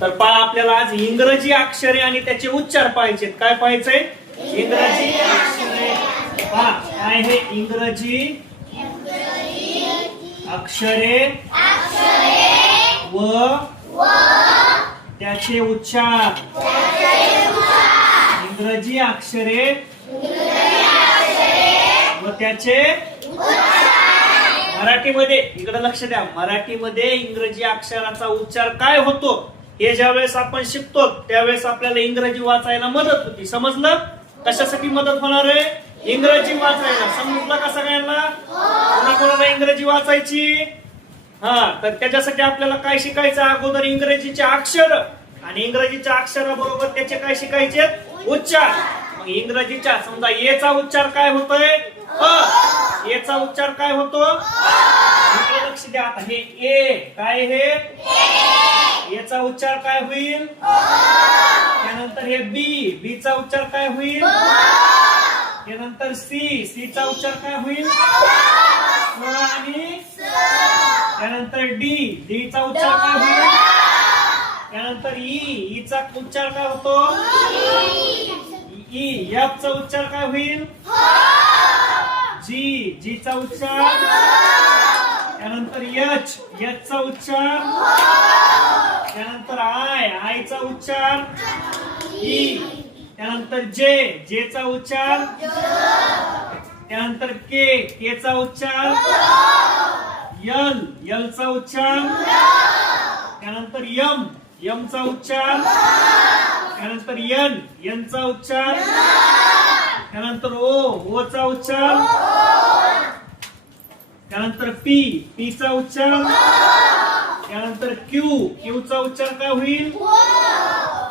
तर पहा आपल्याला आज इंग्रजी अक्षरे आणि त्याचे उच्चार पाहिजेत. काय पाहिजे? इंग्रजी अक्षरे. पहा काय हे इंग्रजी अक्षरे व त्याचे उच्चार. इंग्रजी अक्षरे व त्याचे मराठीमध्ये, इकडे लक्ष द्या, मराठीमध्ये इंग्रजी अक्षराचा उच्चार काय होतो हे ज्यावेळेस आपण शिकतो त्यावेळेस आपल्याला इंग्रजी वाचायला मदत होती. समजलं? कशासाठी मदत होणार आहे? इंग्रजी वाचायला. समजलं का सगळ्यांना? कोणाकोणाला इंग्रजी वाचायची? तर त्याच्यासाठी आपल्याला काय शिकायचं? अगोदर इंग्रजीचे अक्षर आणि इंग्रजीच्या अक्षराबरोबर त्याचे काय शिकायचे? उच्चार. मग इंग्रजीच्या समजा ए चा उच्चार काय होतोय? अ. ए चा उच्चार काय होतो? लक्ष द्या. आता हे ए काय? हे याचा उच्चार काय होईल? त्यानंतर हे बी, बी चा उच्चार काय होईल? त्यानंतर सी, सी चा उच्चार काय होईल? आणि त्यानंतर डी, डी चा उच्चार काय होईल? त्यानंतर ई, ई चा उच्चार काय होतो? ई, एफ चा उच्चार काय होईल? जी, जी चा उच्चार. त्यानंतर एच, एच चा उच्चार. त्यानंतर आय, आय चा उच्चार. ई, त्यानंतर जे, जे चा उच्चार. त्यानंतर के, के चा उच्चार. यल, यल चा उच्चार. त्यानंतर यम, यम चा उच्चार. त्यानंतर एन, एन चा उच्चार. त्यानंतर ओ, ओ चा उच्चार. त्यानंतर पी, पी चा उच्चार. त्यानंतर क्यू, क्यू चा उच्चार काय होईल?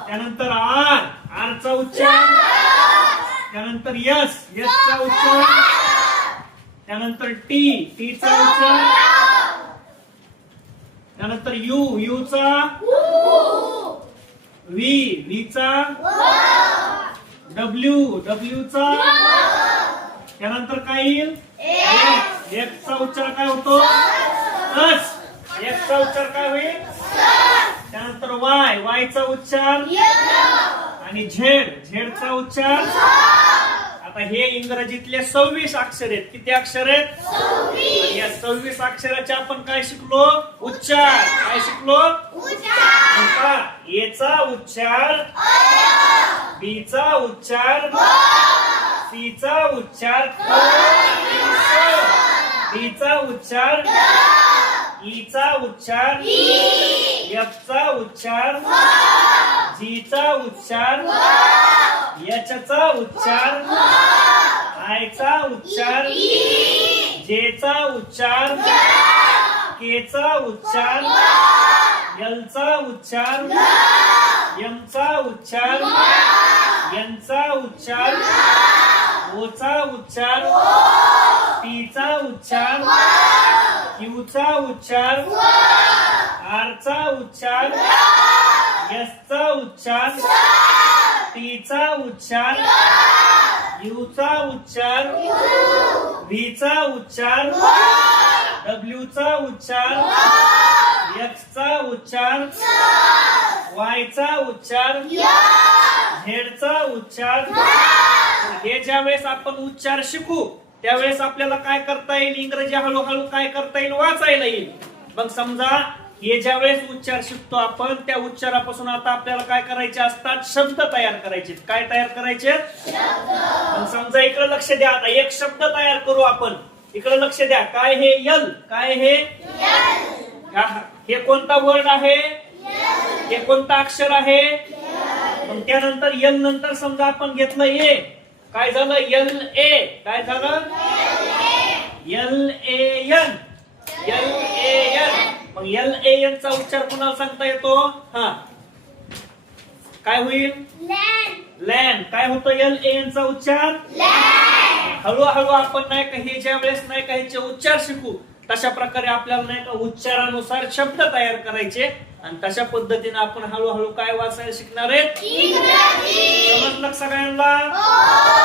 त्यानंतर आर, आर चा उच्चार. त्यानंतर यस, यस चा उच्चार. त्यानंतर टी, टी चा उच्चार. त्यानंतर यू, यू चा. व्ही, व्ही चा. डब्ल्यू, डब्ल्यू चा. त्यानंतर काय येईल? एक्स चा उच्चार काय होतो? एस, एक्स चा उच्चार काय होईल? त्यानंतर वाय, वाय चा उच्चार. आणि झेड, झेड चा उच्चार. आता हे इंग्रजीतले 26 अक्षर आहेत. किती अक्षर आहेत? 26. या 26 अक्षराचे आपण काय शिकलो? उच्चार. काय शिकलो? उच्चार. ए चा उच्चार, बी चा उच्चार, सी चा उच्चार, डी चा उच्चार, ई चा उच्चार, एफ चा उच्चार, जी चा उच्चार, एच चा उच्चार, आय चा उच्चार, जे चा उच्चार, के चा उच्चार, एल चा उच्चार, एम चा उच्चार, एन चा उच्चार, ओ चा उच्चार, टी चा उच्चार, क्यू चा उच्चार, आर चा उच्चार, एस चा उच्चार, टी चा उच्चार, यू चा उच्चार, व्ही चा उच्चार, डब्ल्यू चा उच्चार, एक्स चा उच्चार, वाय चा उच्चार, झेड चा उच्चार. हे ज्या वेळेस आपण उच्चार शिकू त्यावेळेस आपल्याला काय करता येईल? इंग्रजी हळूहळू काय करता येईल? वाचायला येईल. मग समजा हे ज्या वेळेस उच्चार शिकतो आपण त्या उच्चारापासून आता आपल्याला काय करायचे असतात? शब्द तयार करायचे. काय तयार करायचे? मग समजा इकडे लक्ष द्या. आता एक शब्द तयार करू आपण. इकडे लक्ष द्या. काय हे? यल. काय हे? हे कोणता वर्ड आहे? हे कोणता अक्षर आहे? मग त्यानंतर यल नंतर समजा आपण घेतलं ए. काय झालं? L A. काय झालं? L A N. L A N. मग एल ए एन चा उच्चार कुणाला सांगता येतो? काय होईल? लँड. काय होतो एल ए एन चा उच्चार? हळूहळू आपण नाही का हे ज्या वेळेस नाही का ह्याचे उच्चार शिकू तशा प्रकारे आपल्याला नाही का उच्चारानुसार शब्द तयार करायचे आणि तशा पद्धतीने आपण हळूहळू काय वाचायला शिकणार आहे? समजलं सगळ्यांना?